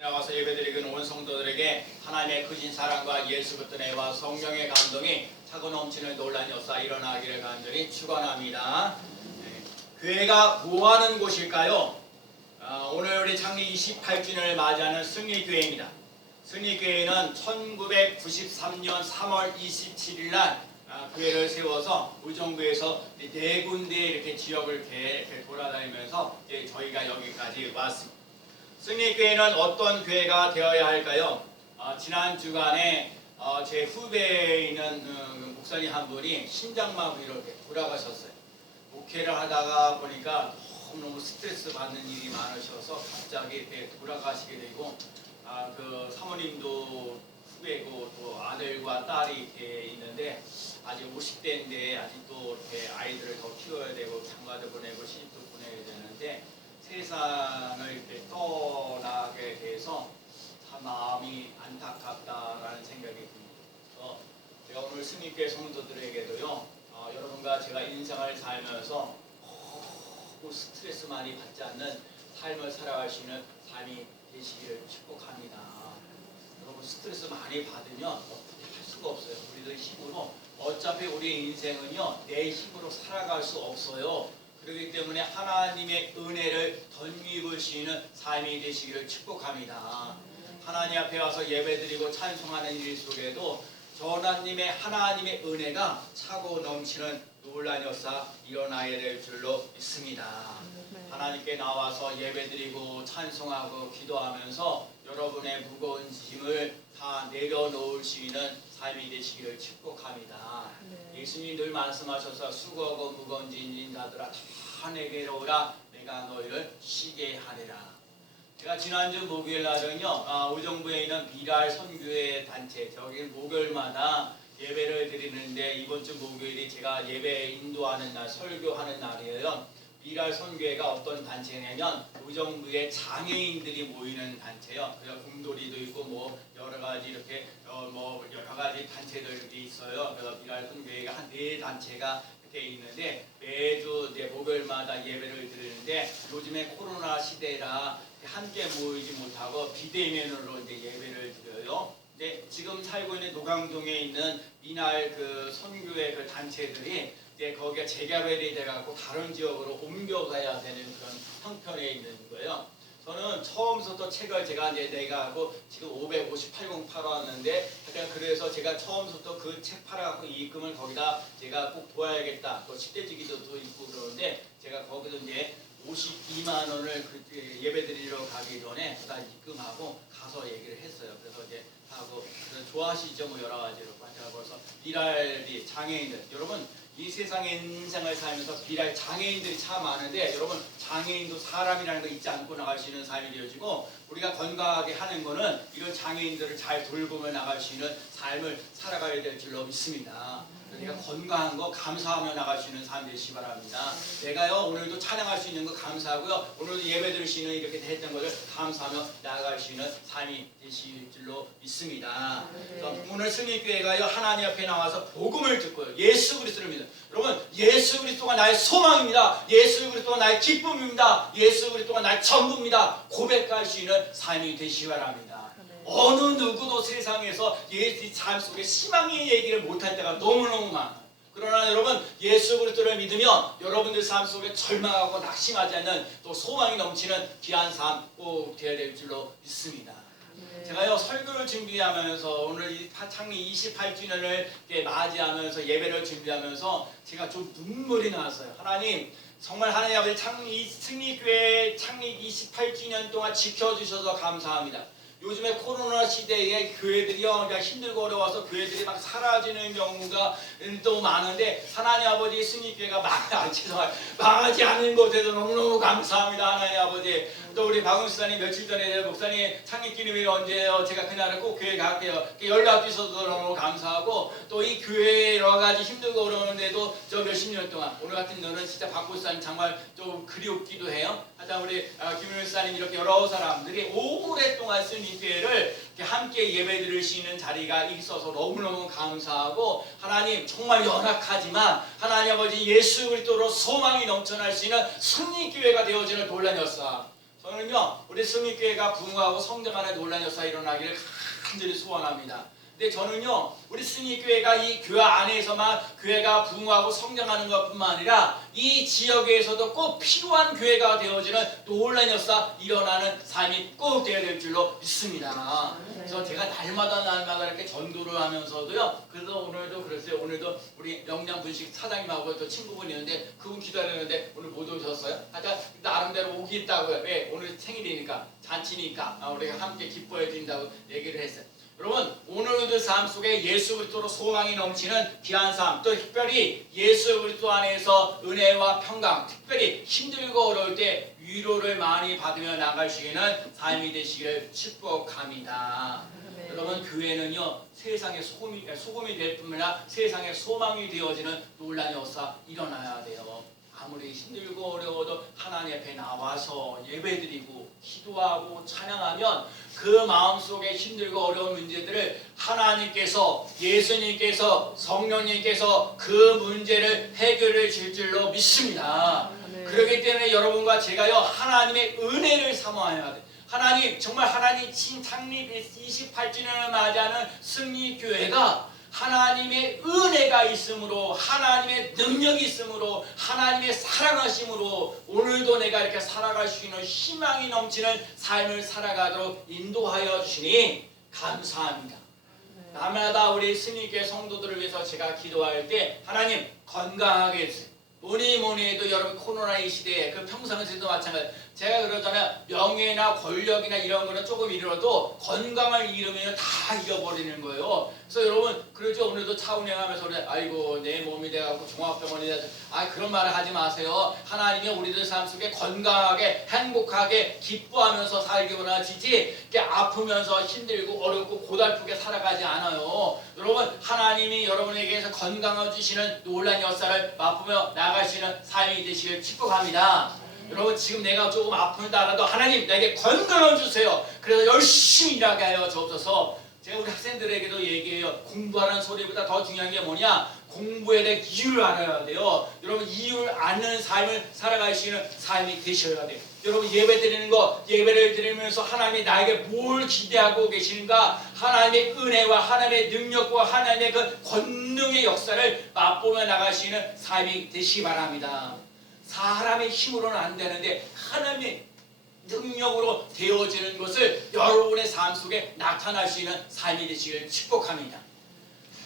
나와서 예배드리는 온 성도들에게 하나님의 크신 사랑과 예수 그리스도의 은혜와 성령의 감동이 차고 넘치는 놀라운 역사 일어나기를 간절히 축원합니다. 교회가 뭐하는 곳일까요? 오늘 우리 창립 28주년을 맞이하는 승리교회입니다. 승리교회는 1993년 3월 27일 날 교회를 세워서 의정부에서 네 군데 이렇게 지역을 이렇게 돌아다니면서 저희가 여기까지 왔습니다. 승리교회는 어떤 교회가 되어야 할까요? 지난 주간에 제 후배에 있는 목사님 한 분이 심장마비로 이렇게 돌아가셨어요. 목회를 하다가 보니까 너무 스트레스 받는 일이 많으셔서 갑자기 이렇게 돌아가시게 되고, 그 사모님도 후배고 또 아들과 딸이 이렇게 있는데 아직 50대인데 아직도 이렇게 아이들을 더 키워야 되고 장가도 보내고 시집도 보내야 되는데 세상을 이렇게 떠나게 돼서 참 마음이 안타깝다라는 생각이 듭니다. 제가 오늘 승리교회 성도들에게도요, 여러분과 제가 인생을 살면서 너무 스트레스 많이 받지 않는 삶을 살아갈 수 있는 삶이 되시기를 축복합니다. 여러분 스트레스 많이 받으면 어떻게 할 수가 없어요. 우리들 힘으로 어차피 우리 인생은요 내 힘으로 살아갈 수 없어요. 그렇기 때문에 하나님의 은혜를 덧입을 수 있는 삶이 되시기를 축복합니다. 하나님 앞에 와서 예배드리고 찬송하는 일 속에도 하나님의 은혜가 차고 넘치는 놀라운 역사 일어나야 될 줄로 믿습니다. 하나님께 나와서 예배드리고 찬송하고 기도하면서 여러분의 무거운 짐을 다 내려놓을 수 있는 삶이 되시기를 축복합니다. 예수님이 늘 말씀하셔서 수고하고 무거운 짐진 자들아 다 내게로 오라 내가 너희를 쉬게 하리라. 제가 지난주 목요일 날은요 의정부에 있는 비랄 선교회 단체 저기 목요일마다 예배를 드리는데 이번 주 목요일이 제가 예배 인도하는 날 설교하는 날이에요. 비랄 선교회가 어떤 단체냐면 의정부에 장애인들이 모이는 단체요. 그래서 공돌이도 있고 뭐 여러 가지 이렇게 여러 가지 단체들이 있어요. 그래서 비랄 선교회가 한 4단체가 이렇게 있는데 매주 목요일마다 예배를 드리는데 요즘에 코로나 시대라 함께 모이지 못하고 비대면으로 예배를 드려요. 근데 지금 살고 있는 노강동에 있는 미날 그 선교회 그 단체들이 거기가 재개발이 돼갖고 다른 지역으로 옮겨가야 되는 그런 형편에 있는 거예요. 저는 처음부터 책을 제가 내가하고 지금 558권 팔아왔는데 하여튼 그래서 제가 처음부터 그 책 팔아갖고 이익금을 거기다 제가 꼭 도와야겠다. 또 10대 지기도도 있고 그러는데 제가 거기서 52만 원을 예배드리러 가기 전에 다 입금하고 가서 얘기를 했어요. 그래서 하고 좋아하시죠? 뭐 여러 가지로 제가 벌써 비랄이 장애인들 여러분 이 세상의 인생을 살면서 비랄 장애인들이 참 많은데 여러분 장애인도 사람이라는 거 잊지 않고 나갈 수 있는 삶이 되어지고 우리가 건강하게 하는 거는 이런 장애인들을 잘 돌보며 나갈 수 있는 삶을 살아가야 될 줄로 믿습니다. 그러니까 건강한 거 감사하며 나갈 수 있는 삶 되시기 바랍니다. 내가요 오늘도 찬양할 수 있는 거 감사하고요 오늘도 예배 드릴 수 있는 이렇게 했던 것을 감사하며 나아갈 수 있는 삶이 되실 줄로 믿습니다. 오늘 승리교회가요 하나님 앞에 나와서 복음을 듣고요 예수 그리스도를 믿어요. 여러분 예수 그리스도가 나의 소망입니다. 예수 그리스도가 나의 기쁨입니다. 예수 그리스도가 나의 전부입니다. 고백할 수 있는 삶이 되시기 바랍니다. 어느 누구도 세상에서 예수 삶 속에 희망의 얘기를 못할 때가 너무너무 많아요. 그러나 여러분 예수 그리스도를 믿으면 여러분들 삶 속에 절망하고 낙심하지 않는 또 소망이 넘치는 귀한 삶 꼭 되어야 될 줄로 믿습니다. 제가요 설교를 준비하면서 오늘 이 창립 28주년을 맞이하면서 예배를 준비하면서 제가 좀 눈물이 나왔어요. 하나님 정말 하나님 아버지 승리교회 창립 28주년 동안 지켜주셔서 감사합니다. 요즘에 코로나 시대에 교회들이요 그냥 힘들고 어려워서 교회들이 막 사라지는 경우가 또 많은데 하나님 아버지 승리교회가 망하지 않는 곳에서 너무너무 감사합니다. 하나님 아버지 또 우리 박은수사님 며칠 전에 목사님 창립기념일 언제요? 제가 그날은 꼭 교회 갈게요. 연락 주셔서 너무 감사하고 또 이 교회 여러 가지 힘들고 어려운데도 저 몇십 년 동안 오늘 같은 날은 진짜 박은수사님 정말 좀 그리웠기도 해요. 하여튼 우리 김은수사님 이렇게 여러 사람들이 오랫동안 승리교회를 함께 예배드릴 수 있는 자리가 있어서 너무너무 감사하고 하나님 정말 연약하지만 하나님 아버지 예수 그리스도로 소망이 넘쳐날 수 있는 승리교회가 되어지는 놀라운 역사 저는요 우리 승리교회가 부흥하고 성장하는 놀라운 역사가 일어나기를 간절히 소원합니다. 근데 저는요 우리 승리교회가 이 교회 안에서만 교회가 부흥하고 성장하는 것뿐만 아니라 이 지역에서도 꼭 필요한 교회가 되어지는 놀라운 역사 일어나는 삶이 꼭 되어야 될 줄로 믿습니다. 그래서 제가 날마다 이렇게 전도를 하면서도요. 그래서 오늘도 그랬어요. 오늘도 우리 영양분식 사장님하고 또 친구분이 있는데 그분 기다리는데 오늘 못 오셨어요? 하여튼 나름대로 오기 있다고요. 왜? 오늘 생일이니까 잔치니까 우리가 함께 기뻐해 드린다고 얘기를 했어요. 여러분 오늘의 삶 속에 예수 그리스도로 소망이 넘치는 귀한 삶, 또 특별히 예수 그리스도 안에서 은혜와 평강, 특별히 힘들고 어려울 때 위로를 많이 받으며 나갈 수 있는 삶이 되시기를 축복합니다. 여러분 교회는요 세상의 소금이 될 뿐만 아니라 세상의 소망이 되어지는 놀라운 역사 일어나야 돼요. 아무리 힘들고 어려워도 하나님 앞에 나와서 예배드리고 기도하고 찬양하면 그 마음속에 힘들고 어려운 문제들을 하나님께서 예수님께서 성령님께서 그 문제를 해결해 줄 줄로 믿습니다. 그렇기 때문에 여러분과 제가요 하나님의 은혜를 사모해야 돼요. 하나님 정말 하나님 창립 28주년을 맞이하는 승리교회가 하나님의 은혜가 있으므로 하나님의 능력이 있으므로 하나님의 사랑하심으로 오늘도 내가 이렇게 살아갈 수 있는 희망이 넘치는 삶을 살아가도록 인도하여 주시니 감사합니다. 날마다 우리 승리교회 성도들을 위해서 제가 기도할 때 하나님 건강하게 해주세요. 뭐니 해도 여러분 코로나 이 시대에 그 평상시에도 마찬가지. 제가 그러잖아요. 명예나 권력이나 이런 거는 조금 잃어도 건강을 잃으면 다 잃어버리는 거예요. 그래서 여러분 그러죠. 오늘도 차 운행하면서 그래 아이고 내 몸이 돼갖고 종합병원이 돼서 그런 말을 하지 마세요. 하나님이 우리들 삶 속에 건강하게 행복하게 기뻐하면서 살기 원하시지 아프면서 힘들고 어렵고 고달프게 살아가지 않아요. 여러분 하나님이 여러분에게서 건강을 주시는 놀라운 역사를 맛보며 나가시는 삶이 되시길 축복합니다. 여러분 지금 내가 조금 아프다라도 하나님 내게 건강을 주세요. 그래서 열심히 일하게 하여 주옵소서. 제가 우리 학생들에게도 얘기해요. 공부하는 소리보다 더 중요한 게 뭐냐? 공부에 대해 이유를 알아야 돼요. 여러분 이유를 아는 삶을 살아갈 수 있는 삶이 되셔야 돼요. 여러분 예배 드리는 거 예배를 드리면서 하나님이 나에게 뭘 기대하고 계시는가? 하나님의 은혜와 하나님의 능력과 하나님의 그 권능의 역사를 맛보며 나갈 수 있는 삶이 되시기 바랍니다. 사람의 힘으로는 안 되는데 하나님의 능력으로 되어지는 것을 여러분의 삶 속에 나타날 수 있는 삶이 되시길 축복합니다.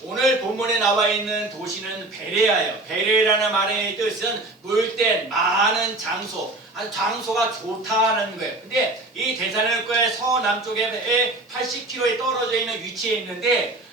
오늘 본문에 나와 있는 도시는 베레아예요. 베레라는 말의 뜻은 물된 많은 장소, 아주 장소가 좋다는 거예요. 근데 이 데살로니가의 서남쪽에 80km에 떨어져 있는 위치에 있는데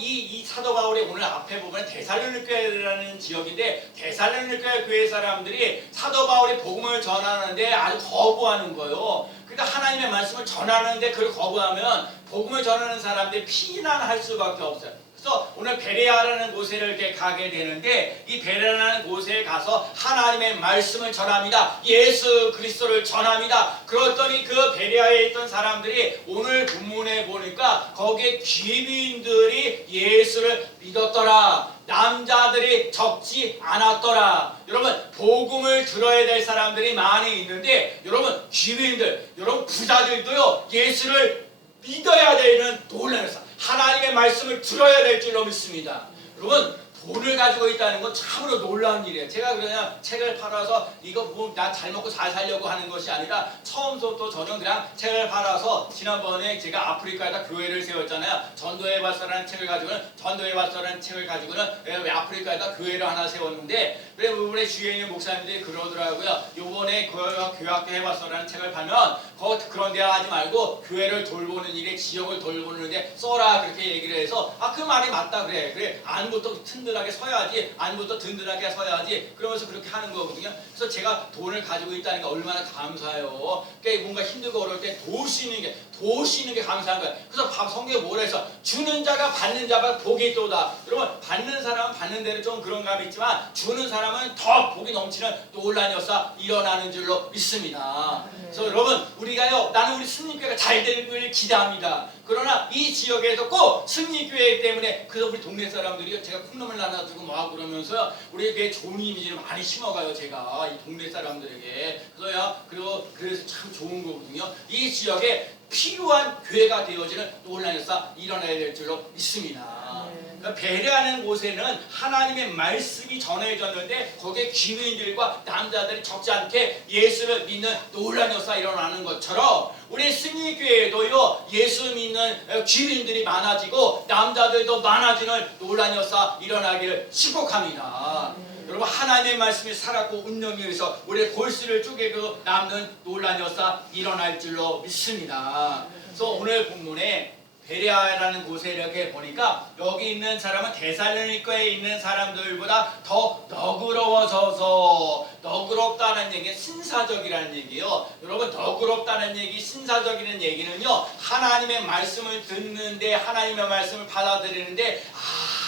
이 사도 바울이 오늘 앞에 보면 데살로니가라는 지역인데 데살로니가 교회 사람들이 사도 바울이 복음을 전하는데 아주 거부하는 거예요. 그러니까 하나님의 말씀을 전하는데 그걸 거부하면 복음을 전하는 사람들이 피난할 수밖에 없어요. 그래서 오늘 베레아라는 곳에 이렇게 가게 되는데 이 베레아라는 곳에 가서 하나님의 말씀을 전합니다. 예수 그리스도를 전합니다. 그랬더니 그 베레아에 있던 사람들이 오늘 본문에 보니까 거기에 귀빈들이 예수를 믿었더라. 남자들이 적지 않았더라. 여러분 복음을 들어야 될 사람들이 많이 있는데 여러분 귀빈들, 여러분 부자들도요 예수를 믿어야 되는 놀라운 사 하나님의 말씀을 들어야 될 줄로 믿습니다. 여러분 돈을 가지고 있다는 건 참으로 놀라운 일이에요. 제가 그냥 책을 팔아서 이거 뭐 나 잘 먹고 잘 살려고 하는 것이 아니라 처음부터 저는 그냥 책을 팔아서 지난번에 제가 아프리카에다 교회를 세웠잖아요. 전도해봤어라는 책을 가지고는 아프리카에다 교회를 하나 세웠는데 왜 우리 주위에 있는 목사님들이 그러더라고요. 요번에 교회학교 해봤어라는 책을 팔면 그런 데 하지 말고 교회를 돌보는 일에 지역을 돌보는데 써라 그렇게 얘기를 해서 그 말이 맞다 그래 안부터 든든하게 서야지 안부터 든든하게 서야지 그러면서 그렇게 하는 거거든요. 그래서 제가 돈을 가지고 있다는 게 얼마나 감사해요. 그러니까 뭔가 힘들고 어려울 때 도울 수 있는 게 보시는 게 감사한 거야. 그래서 성경에 뭐라 해서 주는 자가 받는 자가 복이 있도다. 여러분 받는 사람은 받는 대로 좀 그런 감이 있지만 주는 사람은 더 복이 넘치는 놀라운 역사 일어나는 줄로 믿습니다. 그래서 여러분 우리가요, 나는 우리 승리교회가 잘 되길 기대합니다. 그러나 이 지역에서 꼭 승리교회 때문에 그래서 우리 동네 사람들이 제가 콩나물 나눠주고 뭐하고 그러면서요 우리 교회 좋은 이미지를 많이 심어가요. 제가 이 동네 사람들에게. 그래서 참 좋은 거거든요. 이 지역에 필요한 교회가 되어지는 놀라운 역사 일어나야 될 줄로 믿습니다. 그러니까 배려하는 곳에는 하나님의 말씀이 전해졌는데 거기에 귀인들과 남자들이 적지 않게 예수를 믿는 놀라운 역사 일어나는 것처럼 우리 승리교회에도요 예수 믿는 귀인들이 많아지고 남자들도 많아지는 놀라운 역사 일어나기를 축복합니다. 여러분 하나님의 말씀이 살았고 운명에 의해서 우리의 골수를 쪼개고 남는 놀라운 역사 일어날 줄로 믿습니다. 그래서 오늘 본문에 베레아라는 곳에 이렇게 보니까 여기 있는 사람은 데살로니가에 있는 사람들보다 더 너그러워져서, 너그럽다는 얘기는 신사적이라는 얘기예요. 여러분 너그럽다는 얘기, 신사적이라는 얘기는요 하나님의 말씀을 듣는데 하나님의 말씀을 받아들이는데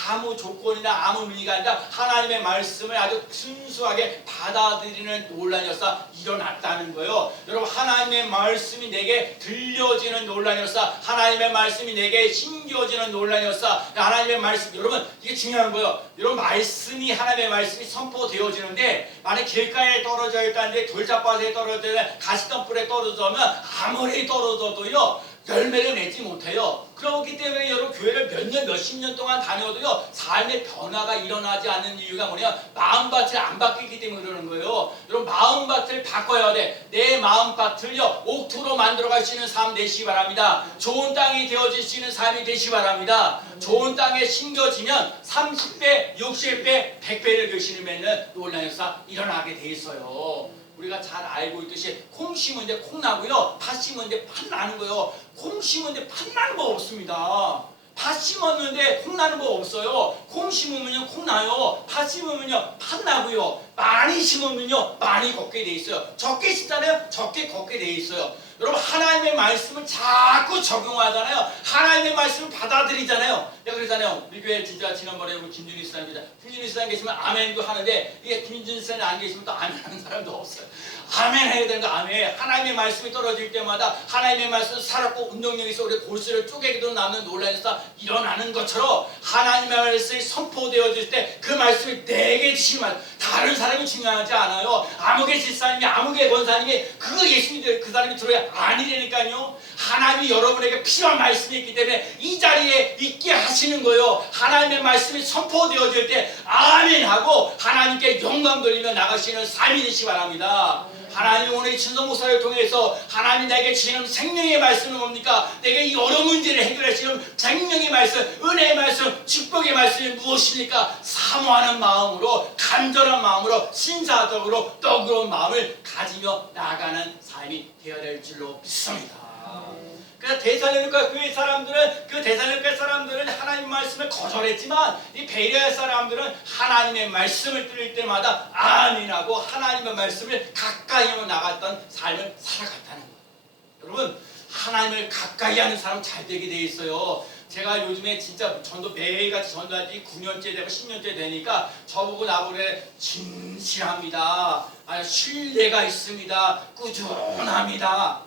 아무 조건이나 아무 의미가 아니라 하나님의 말씀을 아주 순수하게 받아들이는 놀라운 역사 일어났다는 거예요. 여러분 하나님의 말씀이 내게 들려지는 놀라운 역사, 하나님의 말씀이 내게 신겨지는 놀라운 역사, 하나님의 말씀, 여러분 이게 중요한 거예요. 여러분 말씀이, 하나님의 말씀이 선포되어지는데 만약 길가에 떨어져 있다는데 돌짝밭에 떨어져 있는 가시덤불에 떨어져면 아무리 떨어져도요 열매를 맺지 못해요. 그렇기 때문에 여러분 교회를 몇 년, 몇십 년 동안 다녀도요 삶의 변화가 일어나지 않는 이유가 뭐냐, 마음밭을 안 바뀌기 때문에 그러는 거예요. 여러분 마음밭을 바꿔야 돼. 내 마음밭을요 옥토로 만들어 갈 수 있는 삶 되시기 바랍니다. 좋은 땅이 되어질 수 있는 삶이 되시기 바랍니다. 좋은 땅에 심겨지면 30배, 60배, 100배를 결실을 놀라운 역사 일어나게 돼 있어요. 우리가 잘 알고 있듯이 콩 심은데 콩 나고요, 팥 심은데 팥 나는 거예요. 콩 심은데 팥 나는 거 없습니다. 팥 심었는데 콩 나는 거 없어요. 콩 심으면요 콩 나요. 팥 심으면요 팥 나고요. 많이 심으면요 많이 걷게 돼 있어요. 적게 심잖아요, 적게 걷게 돼 있어요. 여러분 하나님의 말씀을 자꾸 적용하잖아요. 하나님의 말씀을 받아들이잖아요. 내가 그러잖아요. 우리 교회 진짜 지난번에 우리 김준희 수사님 김준희 수사님 계시면 아멘도 하는데 이게 김준희 수사님 안 계시면 또 아멘 하는 사람도 없어요. 아멘 해야 되는 거 아멘. 하나님의 말씀이 떨어질 때마다 하나님의 말씀은 살았고 운동력에서 우리 골수를 쪼개기도 남는 놀라운 역사 일어나는 것처럼 하나님의 말씀이 선포되어질 때 그 말씀이 내게 지시면 다른 사람이 중요하지 않아요. 아무개 집사님이 아무개 권사님이 그거 예수님이 그 사람이 들어야 아니라니까요. 하나님이 여러분에게 필요한 말씀이 있기 때문에 이 자리에 있게 하시는 거예요. 하나님의 말씀이 선포되어질 때 아멘 하고 하나님께 영광 돌리며 나가시는 삶이 되시기 바랍니다. 하나님 오늘 진성 목사를 통해서 하나님 내게 주시는 생명의 말씀은 뭡니까? 내게 이 어려운 문제를 해결하시는 생명의 말씀, 은혜의 말씀, 축복의 말씀이 무엇입니까? 사모하는 마음으로, 간절한 마음으로, 신사적으로 너그러운 마음을 가지며 나아가는 삶이 되어야 될 줄로 믿습니다. 그래서 데살로니가 교회 사람들은, 그 데살로니가 사람들은 하나님 말씀을 거절했지만 이 베레아 사람들은 하나님의 말씀을 들을 때마다 아멘하고 하나님의 말씀을 가까이 하며 나갔던 삶을 살아갔다는 거예요. 여러분 하나님을 가까이 하는 사람 잘 되게 돼 있어요. 제가 요즘에 진짜 전도 매일같이 전도한 지 9년째 되고 10년째 되니까 저보고 나보고 그래, 진실합니다. 신뢰가 있습니다. 꾸준합니다.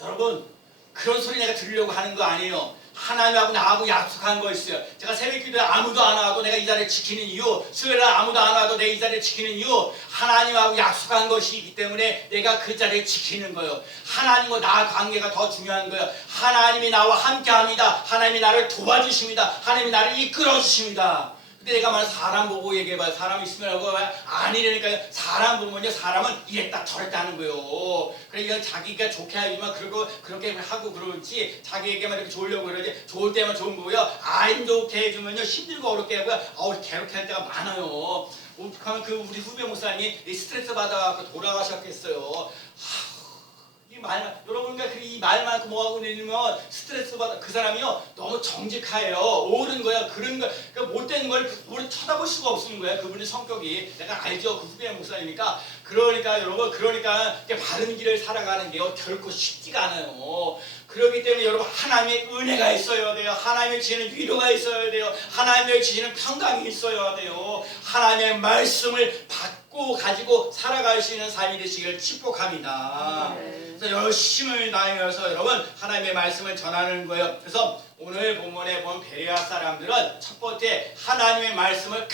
여러분 그런 소리 내가 들으려고 하는 거 아니에요. 하나님하고 나하고 약속한 거 있어요. 제가 새벽기도에 아무도 안 와도 내가 이 자리를 지키는 이유, 수요일에 아무도 안 와도 내가 이 자리를 지키는 이유, 하나님하고 약속한 것이 있기 때문에 내가 그 자리를 지키는 거예요. 하나님과 나 관계가 더 중요한 거예요. 하나님이 나와 함께합니다. 하나님이 나를 도와주십니다. 하나님이 나를 이끌어 주십니다. 근데 내가 말 사람 보고 얘기해봐요. 사람 있으면 하고 아니라니까요. 사람 보면요 사람은 이랬다 저랬다 하는 거예요. 그러니까 자기가 좋게 하기만 그러고 그렇게 하고 그러지 자기에게만 이렇게 좋으려고 그러지. 좋을 때만 좋은 거고요. 안 좋게 해주면요 힘들고 어렵게 하고요. 괴롭게 할 때가 많아요. 그 우리 후배 목사님이 스트레스 받아갖고 돌아가셨겠어요. 여러분과 이 말만 뭐하고 내리면 스트레스 받아. 그 사람이요 너무 정직해요. 옳은 거야. 그런 거 그러니까 못된 걸 우리 쳐다볼 수가 없는 거야. 그분의 성격이 내가 알죠. 그 후배 목사님이니까. 그러니까 여러분 바른 길을 살아가는 게요 결코 쉽지가 않아요. 그렇기 때문에 여러분 하나님의 은혜가 있어야 돼요. 하나님의 주시는 위로가 있어야 돼요. 하나님의 주시는 평강이 있어야 돼요. 하나님의 말씀을 받고 가지고 살아갈 수 있는 삶이 되시기를 축복합니다. 그래서 열심을 다하면서 여러분 하나님의 말씀을 전하는 거예요. 그래서 오늘 본문에 본 베레아 사람들은 첫 번째 하나님의 말씀을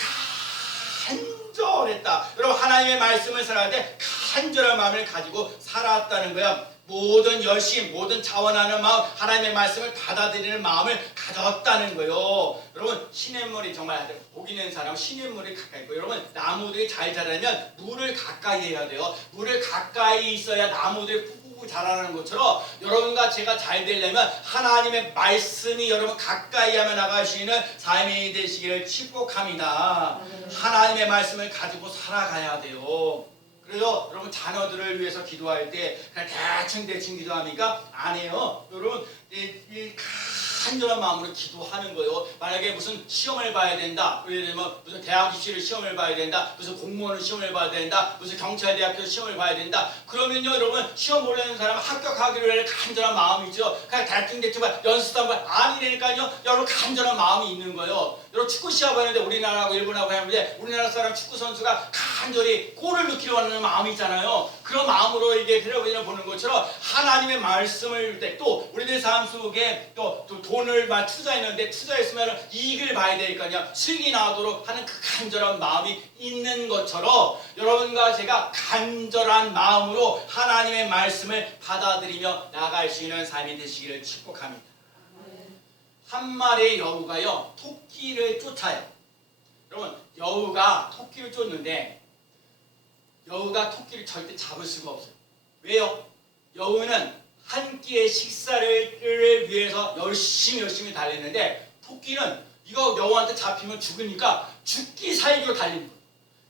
간절했다. 여러분 하나님의 말씀을 살아갈 때 간절한 마음을 가지고 살았다는 거예요. 모든 열심, 모든 자원하는 마음, 하나님의 말씀을 받아들이는 마음을 가졌다는 거예요. 여러분 시냇물이 정말 복 있는 사람은 시냇물이 가까이 있고, 여러분 나무들이 잘 자라면 물을 가까이 해야 돼요. 물을 가까이 있어야 나무들이 푹푹 자라는 것처럼 여러분과 제가 잘 되려면 하나님의 말씀이 여러분 가까이 하며 나갈 수 있는 삶이 되시기를 축복합니다. 하나님의 말씀을 가지고 살아가야 돼요. 그래서 여러분 자녀들을 위해서 기도할 때 그냥 대충 기도합니까? 안 해요. 여러분 이 간절한 마음으로 기도하는 거예요. 만약에 무슨 시험을 봐야 된다, 예를 들면 무슨 대학 입시를 시험을 봐야 된다, 무슨 공무원 시험을 봐야 된다, 무슨 경찰대학교 시험을 봐야 된다. 그러면요 여러분 시험 보려는 사람은 합격하기를 위해 간절한 마음이죠. 그냥 대충 연습한 거 아니라니까요. 여러분 간절한 마음이 있는 거예요. 여러분 축구 시합 하는데 우리나라하고 일본하고 하는데 우리나라 사람 축구 선수가 간절히 골을 넣기로 하는 마음이 있잖아요. 그런 마음으로 이게 텔레비전을 보는 것처럼 하나님의 말씀을 또 우리들 삶 속에 또 돈을 막 투자했는데 투자했으면 이익을 봐야 되니까요. 수익이 나오도록 하는 그 간절한 마음이 있는 것처럼 여러분과 제가 간절한 마음으로 하나님의 말씀을 받아들이며 나갈 수 있는 삶이 되시기를 축복합니다. 한 마리의 여우가요 토끼를 쫓아요. 여러분 여우가 토끼를 쫓는데 여우가 토끼를 절대 잡을 수가 없어요. 왜요? 여우는 한 끼의 식사를 위해서 열심히 달렸는데 토끼는 이거 여우한테 잡히면 죽으니까 죽기 살기로 달리는 거예요.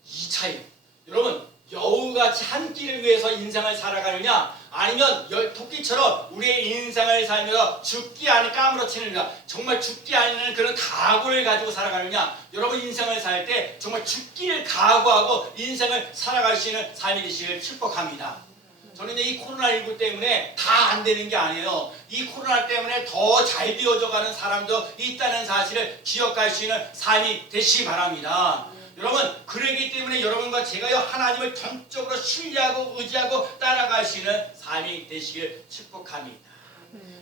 이 차이. 여러분 여우같이 한 끼를 위해서 인생을 살아가느냐 아니면 토끼처럼 우리의 인생을 살면서 죽기 아니 까무러치느냐, 정말 죽기 아니는 그런 각오를 가지고 살아가느냐. 여러분 인생을 살 때 정말 죽기를 각오하고 인생을 살아갈 수 있는 삶이 되시길 축복합니다. 저는 이 코로나19 때문에 다 안 되는 게 아니에요. 이 코로나 때문에 더 잘 되어져 가는 사람도 있다는 사실을 기억할 수 있는 삶이 되시기 바랍니다. 여러분 그러기 때문에 여러분과 제가요 하나님을 전적으로 신뢰하고 의지하고 따라갈 수 있는 삶이 되시길 축복합니다.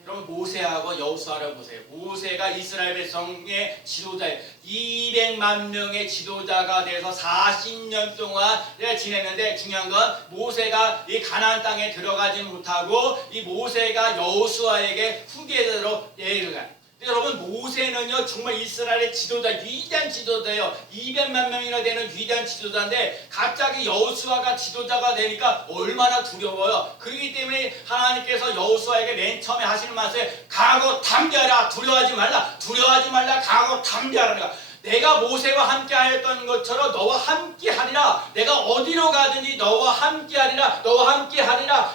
여러분 모세하고 여호수아를 보세요. 모세가 이스라엘 백성의 지도자예요. 200만 명의 지도자가 돼서 40년 동안 지냈는데 중요한 건 모세가 이 가나안 땅에 들어가지 못하고 이 모세가 여호수아에게 후계자로 예를 여러분 모세는요 정말 이스라엘의 지도자, 위대한 지도자예요. 200만 명이나 되는 위대한 지도자인데 갑자기 여호수아가 지도자가 되니까 얼마나 두려워요. 그렇기 때문에 하나님께서 여호수아에게 맨 처음에 하시는 말씀에 각오 담대하라, 두려워하지 말라 각오 담대하라. 내가 모세와 함께 하였던 것처럼 너와 함께 하리라. 내가 어디로 가든지 너와 함께 하리라.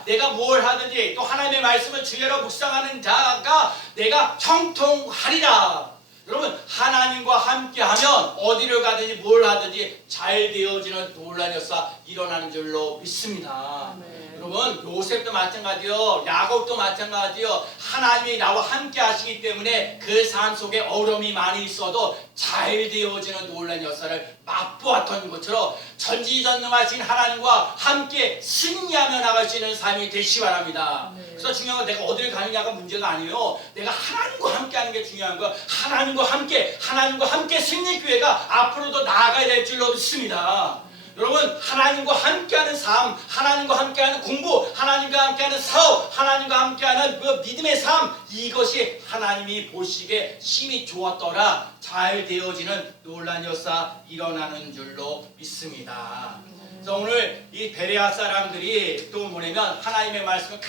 내가 뭘 하든지 또 하나님의 말씀을 주야로 묵상하는 자가 내가 형통하리라. 여러분 하나님과 함께하면 어디를 가든지 뭘 하든지 잘 되어지는 놀라운 역사 일어나는 줄로 믿습니다. 여러분 요셉도 마찬가지요, 야곱도 마찬가지요. 하나님이 나와 함께 하시기 때문에 그 삶 속에 어려움이 많이 있어도 잘 되어지는 놀라운 역사를 맛보았던 것처럼 전지전능하신 하나님과 함께 승리하며 나갈 수 있는 삶이 되시기 바랍니다. 그래서 중요한 건 내가 어디를 가느냐가 문제가 아니에요. 내가 하나님과 함께 하는 게 중요한 거예요. 하나님과 함께 승리교회가 앞으로도 나아가야 될 줄로 믿습니다. 여러분 하나님과 함께하는 삶, 하나님과 함께하는 공부, 하나님과 함께하는 사업, 하나님과 함께하는 그 믿음의 삶, 이것이 하나님이 보시기에 힘이 좋았더라 잘 되어지는 놀라운 역사 일어나는 줄로 믿습니다. 그래서 오늘 이 베레아 사람들이 또 뭐냐면 하나님의 말씀을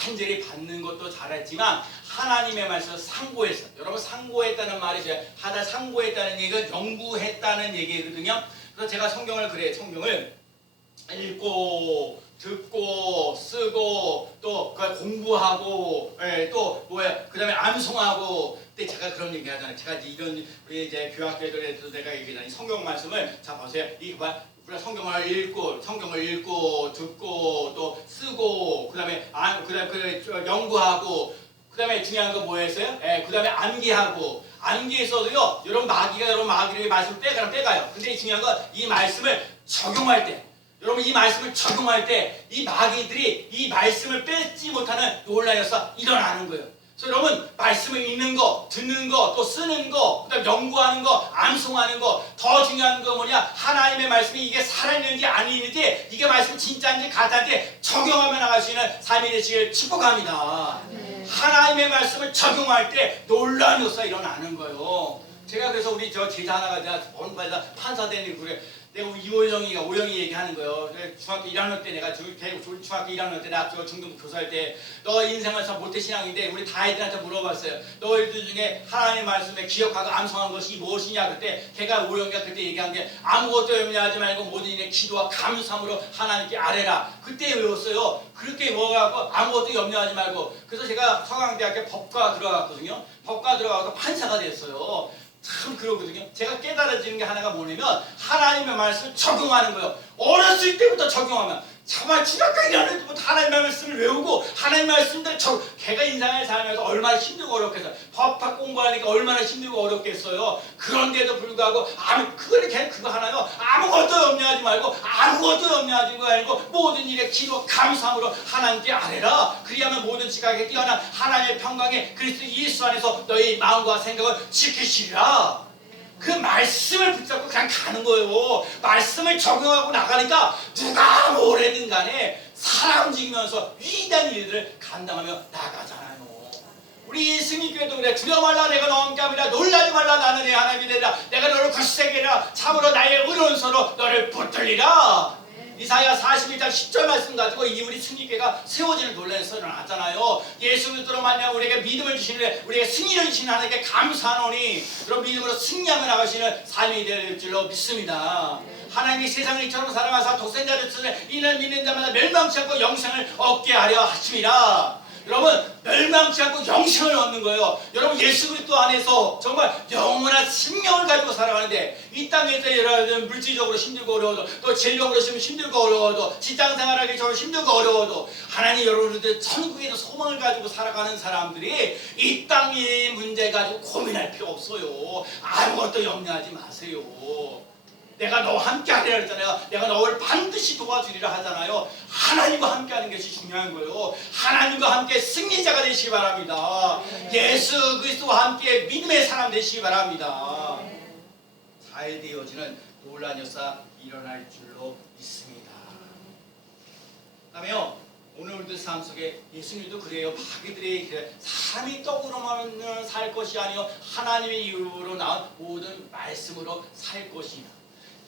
간절히 받는 것도 잘했지만 하나님의 말씀을 상고했어요. 여러분 상고했다는 말이 하다 상고했다는 얘기는 연구했다는 얘기거든요. 그래서 제가 성경을 읽고 듣고 쓰고 또 그걸 공부하고 또 그 다음에 암송하고. 근데 제가 그런 얘기 하잖아요. 제가 이런 우리 이제 교학교들에도 내가 얘기하잖아요. 성경 말씀을 자 보세요. 우리가 성경을 읽고 듣고 또 쓰고 그다음에 연구하고 그 다음에 중요한 거 뭐였어요? 그 다음에 암기하고, 암기에서도요, 여러분 마귀를 말씀을 빼가요. 근데 중요한 건 이 말씀을 적용할 때, 여러분 이 말씀을 적용할 때 이 마귀들이 이 말씀을 뺏지 못하는 논란이 일어나는 거예요. 그래서 여러분 말씀을 읽는 거, 듣는 거, 또 쓰는 거, 그다음 연구하는 거, 암송하는 거, 더 중요한 거 뭐냐? 하나님의 말씀이 이게 살아있는지 아니는지, 이게 말씀이 진짜인지 가짜인지 적용하며 나갈 수 있는 삶이 되시길 축복합니다. 하나님의 말씀을 적용할 때 놀라운 것이 일어나는 거예요. 제가 그래서 우리 저 제자 하나가 어느 판사 되는 그래. 내가 오영이 얘기하는 거예요. 중학교 1학년 때 내가 중학교 1학년 때 나 중등부 교사할 때 너 인생을 참 모태신앙인데 우리 다 애들한테 물어봤어요. 너희들 중에 하나님의 말씀에 기억하고 암송한 것이 무엇이냐. 그때 오영이가 그때 얘기한 게 아무것도 염려하지 말고 모든 일에 기도와 감사함으로 하나님께 아뢰라. 그때 외웠어요. 그렇게 외워갖고 아무것도 염려하지 말고. 그래서 제가 서강대학교 법과 들어갔거든요. 법과 들어가서 판사가 됐어요. 참 그러거든요. 제가 깨달아지는 게 하나가 뭐냐면 하나님의 말씀을 적용하는 거예요. 어렸을 때부터 적용하면 정말 중학교 1학년 때부터 하나님의 말씀을 외우고 하나님의 말씀대로 걔가 인생을 살면서 얼마나 힘들고 어렵겠어요. 법학 공부하니까 얼마나 힘들고 어렵겠어요. 그런데도 불구하고 그거 하나요. 아무것도 염려하지 말고 모든 일에 기도 감사함으로 하나님께 아뢰라. 그리하면 모든 지각에 뛰어난 하나님의 평강에 그리스도 예수 안에서 너희 마음과 생각을 지키시리라. 그 말씀을 붙잡고 그냥 가는 거예요. 말씀을 적용하고 나가니까 누가 뭐래든 간에 살아 움직이면서 위대한 일들을 감당하며 나가잖아요. 우리 예수님께도 그래. 두려워 말라, 내가 너와 함께함이라. 놀라지 말라, 나는 내 하나님이 되리라. 내가 너를 거시세게 하리라. 참으로 나의 의로운 손으로 너를 붙들리라. 이사야 41장 10절 말씀 가지고 이 우리 승리교회가 세워지는 논란이 일어났잖아요. 예수 그리스도로 만나 우리에게 믿음을 주시는데 우리에게 승리를 주시는 하나님께 감사하노니 그런 믿음으로 승리하며 나가시는 삶이 될 줄로 믿습니다. 하나님이 세상을 이처럼 사랑하사 독생자를 주시는 이는 믿는 자마다 멸망치 않고 영생을 얻게 하려 하심이라. 여러분 멸망치 않고 영생을 얻는 거예요. 여러분 예수 그리스도 안에서 정말 영원한 생명을 가지고 살아가는데 이 땅에서 여러분 물질적으로 힘들고 어려워도 또 질병으로 힘들고 어려워도 직장생활하기 좀 힘들고 어려워도 하나님 여러분들 천국에서 소망을 가지고 살아가는 사람들이 이 땅의 문제 가지고 고민할 필요 없어요. 아무것도 염려하지 마세요. 내가 너와 함께 하리라 했잖아요. 내가 너를 반드시 도와주리라 하잖아요. 하나님과 함께 하는 것이 중요한 거예요. 하나님과 함께 승리자가 되시기 바랍니다. 예수 그리스도와 함께 믿음의 사람 되시기 바랍니다. 잘 되어지는 놀라운 역사 일어날 줄로 믿습니다. 그다음에요. 오늘 우리들 삶 속에 예수님도 그래요. 마귀들이 사람이 떡으로만 살 것이 아니요 하나님의 이름으로 나온 모든 말씀으로 살 것이다.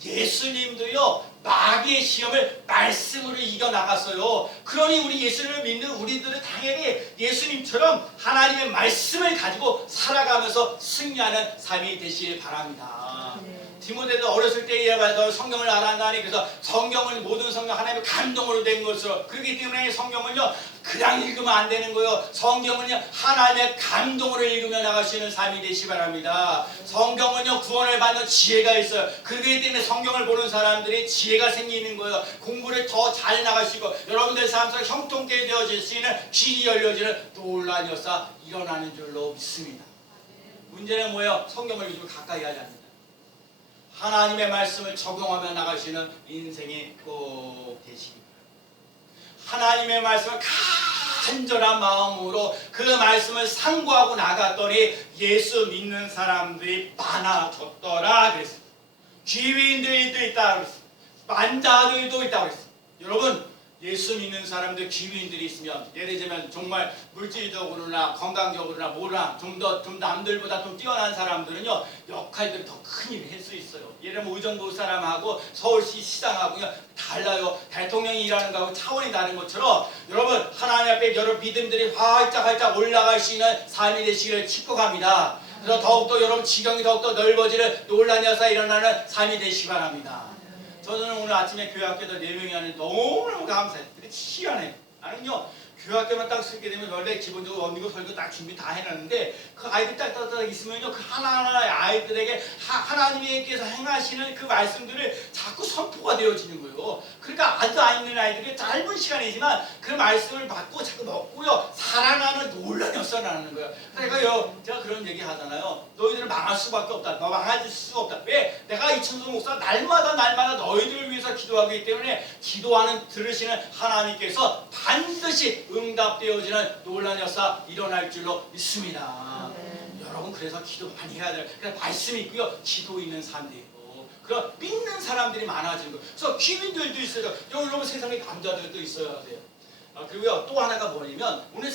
예수님도요 마귀의 시험을 말씀으로 이겨나갔어요. 그러니 우리 예수님을 믿는 우리들은 당연히 예수님처럼 하나님의 말씀을 가지고 살아가면서 승리하는 삶이 되시길 바랍니다. 디모데도 어렸을 때에 성경을 알았나니 그래서 성경은 모든 성경 하나님의 감동으로 된 것으로 그렇기 때문에 성경은요 그냥 읽으면 안 되는 거예요. 성경은요 하나님의 감동으로 읽으며 나가시는 삶이 되시기 바랍니다. 성경은요 구원을 받는 지혜가 있어요. 그렇기 때문에 성경을 보는 사람들이 지혜가 생기는 거예요. 공부를 더 잘 나가시고 여러분들 삶 속에 형통케 되어질 수 있는 길이 열려지는 놀라운 역사 일어나는 줄로 믿습니다. 문제는 뭐예요? 성경을 요즘 가까이 하지 않는다. 하나님의 말씀을 적용하며 나가시는 인생이 꼭 되시기 바랍니다. 하나님의 말씀을 간절한 마음으로 그 말씀을 상고하고 나갔더니 예수 믿는 사람들이 많아졌더라 그랬습니다. 귀인들도 있다 그랬습니다. 만자들도 있다고 그랬습니다. 여러분 예수 믿는 사람들 귀인들이 있으면 예를 들면 정말 물질적으로나 건강적으로나 뭐나 좀 남들보다 좀 뛰어난 사람들은요 역할들을 더 큰 일을 할 수 있어요. 예를 들면 의정부 사람하고 서울시 시장하고요 달라요. 대통령이 일하는 거하고 차원이 다른 것처럼 여러분 하나님 앞에 여러 믿음들이 활짝 올라갈 수 있는 삶이 되시기를 축복합니다. 그래서 더욱더 여러분 지경이 더욱더 넓어지는 놀라운 역사가 일어나는 삶이 되시기 바랍니다. 저는 오늘 아침에 교회 학교에서 4명이 하는 너무너무 감사해요. 되게 희한해요. 나는요 교학교만 딱 쓰게 되면 원래 기본적으로 원리고 설교 딱 준비 다 해놨는데 그 아이들 딱딱딱 있으면요 그 하나하나의 아이들에게 하나님께서 행하시는 그 말씀들을 자꾸 선포가 되어지는 거예요. 그러니까 아주 안 있는 아이들이 짧은 시간이지만 그 말씀을 받고 자꾸 먹고요 살아나는 놀라운 역사를 하는 거예요. 그러니까요 제가 그런 얘기 하잖아요. 너희들은 망할 수밖에 없다. 너 망할 수가 없다. 왜? 내가 이천수 목사 날마다 너희들을 위해서 기도하기 때문에 기도하는 들으시는 하나님께서 반드시 응답되어지는 놀라운 역사 일어날 줄로 믿습니다. 여러분 그래서 기도 많이 해야 돼요. 그래서 말씀이 있고요 기도 있는 삶이에요. 그럼 믿는 사람들이 많아지는 거예요. 그래서 귀민들도 있어요. 여러분 세상에 남자들도 있어야 돼요. 그리고요 또 하나가 뭐냐면 오늘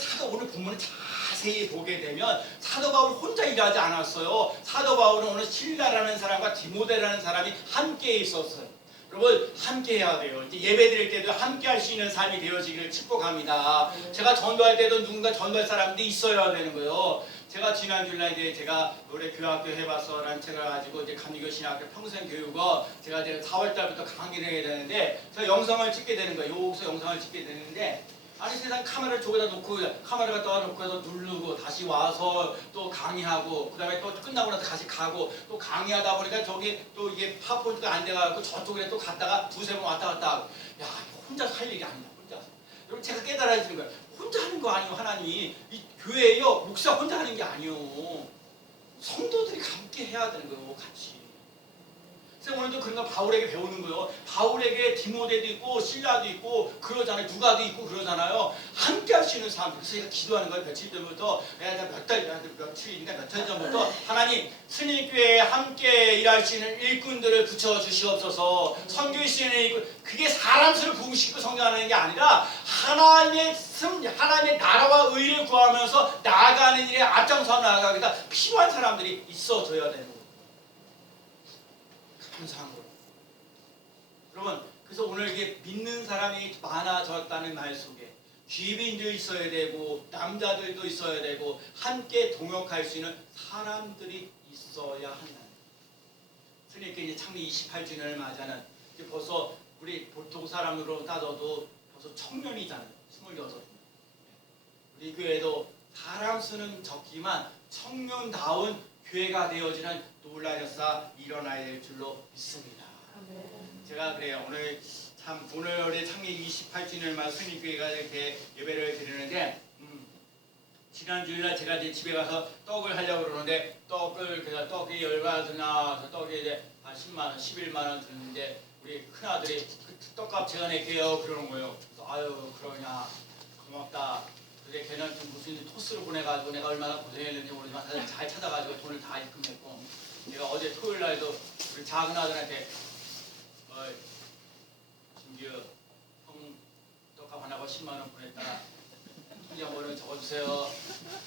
본문을 자세히 보게 되면 사도 바울 혼자 일하지 않았어요. 사도 바울은 오늘 실라라는 사람과 디모데라는 사람이 함께 있었어요. 여러분 함께 해야 돼요. 이제 예배 드릴 때도 함께 할 수 있는 삶이 되어지기를 축복합니다. 제가 전도할 때도 누군가 전도할 사람들이 있어야 되는 거예요. 제가 지난 주일날 이제 제가 올해 교학교 해봐서라는 책을 가지고 이제 감리교 신학교 평생 교육을 제가 이제 4월 달부터 강의를 해야 되는데 제가 영상을 찍게 되는 거예요. 여기서 영상을 찍게 되는데 아니 세상 카메라를 저기다 놓고 카메라 갖다 놓고 해서 누르고 다시 와서 또 강의하고 그 다음에 또 끝나고 나서 다시 가고 또 강의하다 보니까 저기 또 이게 파워포인트가 안 돼가지고 저쪽에 또 갔다가 두세 번 왔다 갔다 하고 야 혼자서 할 일이 아니다. 혼자서. 여러분 제가 깨달아지는 거예요. 혼자 하는 거 아니에요. 하나님이 이 교회에요 목사 혼자 하는 게 아니에요. 성도들이 함께 해야 되는 거예요. 같이. 그래서 오늘도 그런 거 바울에게 배우는 거예요. 바울에게 디모데도 있고 실라도 있고 그러잖아요. 누가도 있고 그러잖아요. 함께 할 수 있는 사람. 그래서 제가 기도하는 거예요. 며칠 전부터 며칠인가 몇 달 전부터 하나님 스님교회에 함께 일할 수 있는 일꾼들을 붙여주시옵소서. 섬길 수 있는 일꾼. 그게 사람 수를 부으시고 성장하는 게 아니라 하나님의 나라와 의를 구하면서 나아가는 일에 앞장서 나아가기 위해서 필요한 사람들이 있어줘야 되는 거예요. 항상으로. 여러분 그래서 오늘 이게 믿는 사람이 많아졌다는 말 속에 귀빈도 있어야 되고 남자들도 있어야 되고 함께 동역할 수 있는 사람들이 있어야 한다. 스님께 이제 창립 28주년을 맞이하는 이제 벌써 우리 보통 사람으로 따져도 벌써 청년이잖아요. 26. 우리 교회도 사람 수는 적지만 청년다운 교회가 되어지는 놀라운 역사 일어나야 될 줄로 믿습니다. 제가 그래요. 오늘의 창립 28주년만 스님교회가 이렇게 예배를 드리는데 지난 주일날 제가 이제 집에 가서 떡을 하려고 그러는데 떡이 얼마 드나 떡이 이제 한 10만 원, 11만 원 드는데 우리 큰 아들이 그 떡값 제가 낼게요 그러는 거예요. 그래서 아유 그러냐 고맙다. 근데 걔는 좀 무슨 토스를 보내가지고 내가 얼마나 고생했는지 모르지만 다들 잘 찾아가지고 돈을 다 입금했고 내가 어제 토요일 날도 우리 작은 아들한테 진규 형 떡값 하나고 10만 원 보냈다. 통장 번호 적어주세요.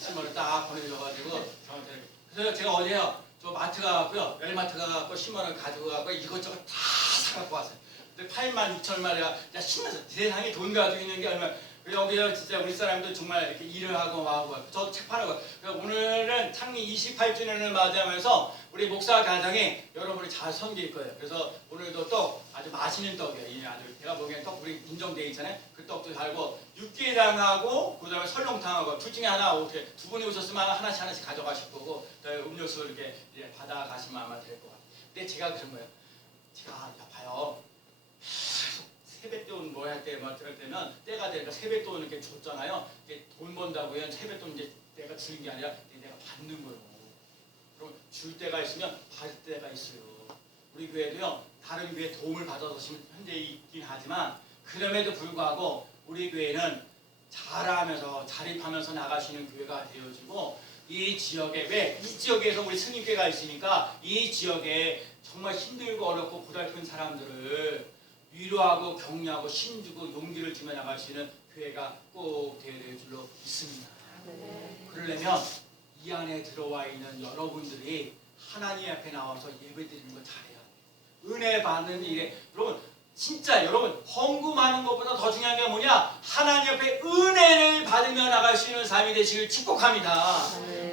10만 원 딱 보내줘가지고 저한테 그래서 제가 어제요 저 마트 가고요 열마트 가갖고 10만 원 가지고 가고 이것저것 다 사갖고 왔어요. 근데 8만 6천만 내가 야 신나서 세상에 돈 가지고 있는 게 얼마 여기요 진짜 우리 사람들 정말 이렇게 일을 하고 와고 저 책 팔아고 오늘은 창립 28주년을 맞이하면서 우리 목사 가정이 여러분이 잘 섬길 거예요. 그래서 오늘도 떡 아주 맛있는 떡이에요. 아주 제가 보기엔 떡 우리 인정돼 있잖아요. 그 떡도 달고 육개장하고 그다음에 설렁탕하고 둘 중에 하나 어떻게 두 분이 오셨으면 하나씩 가져가실 거고 음료수 이렇게 받아가시면 아마 될 것 같아요. 근데 제가 그런 거예요. 제가 봐요. 세뱃돈 뭐 할 때 막 그럴 때면 때가 되니까 세뱃돈 이렇게 줬잖아요. 이게 돈 번다고요. 세뱃돈 이제 내가 주는 게 아니라 내가 받는 거예요. 그럼 줄 때가 있으면 받을 때가 있어요. 우리 교회도요. 다른 교회 도움을 받아서 지금 현재 있긴 하지만 그럼에도 불구하고 우리 교회는 잘하면서 자립하면서 나가시는 교회가 되어지고 이 지역에 왜? 이 지역에서 우리 스님교회가 있으니까 이 지역에 정말 힘들고 어렵고 고달픈 사람들을 위로하고 격려하고 힘주고 용기를 주며 나갈 수 있는 교회가 꼭 되어야 될 줄로 믿습니다. 그러려면 이 안에 들어와 있는 여러분들이 하나님 앞에 나와서 예배드리는 거 잘해야 돼요. 은혜 받는 일에 여러분 진짜 여러분 헌금하는 것보다 더 중요한 게 뭐냐? 하나님 앞에 은혜를 받으며 나갈 수 있는 삶이 되시길 축복합니다.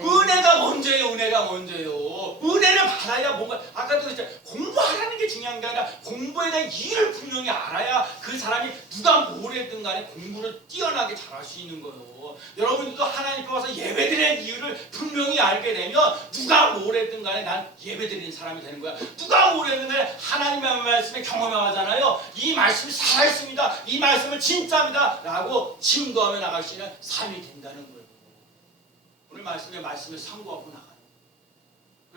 은혜가 먼저예요. 은혜가 먼저예요. 또 은혜를 받아야 뭔가 아까도 그랬죠. 공부하라는 게 중요한 게 아니라 공부에 대한 이유를 분명히 알아야 그 사람이 누가 뭐랬든 간에 공부를 뛰어나게 잘할 수 있는 거예요. 여러분들도 하나님 앞에 와서 예배드리는 이유를 분명히 알게 되면 누가 뭐랬든 간에 난 예배드리는 사람이 되는 거야. 누가 뭐랬든 간에 하나님의 말씀에 경험하잖아요. 이 말씀이 살아있습니다. 이 말씀은 진짜입니다. 라고 증거하며 나갈 수 있는 삶이 된다는 거예요. 오늘 말씀을 상고하고 나가요.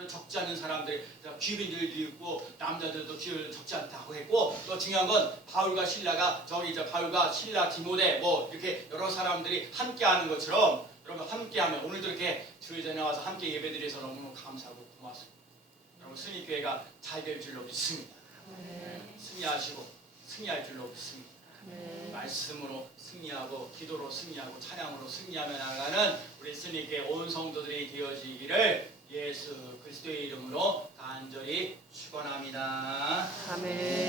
적지 않은 사람들이 귀빈들도 있고 남자들도 귀를 적지 않다고 했고 또 중요한 건 바울과 신라가 바울과 신라 디모데 뭐 이렇게 여러 사람들이 함께하는 것처럼 여러분 함께하면 오늘도 이렇게 주일 전에 와서 함께 예배드려서 너무너무 감사하고 고맙습니다. 여러분 승리교회가 잘 될 줄로 믿습니다. 승리하시고 승리할 줄로 믿습니다. 말씀으로 승리하고 기도로 승리하고 찬양으로 승리하며 나가는 우리 승리교회 온 성도들이 되어지기를 예수 그리스도의 이름으로 간절히 축원합니다. 아멘.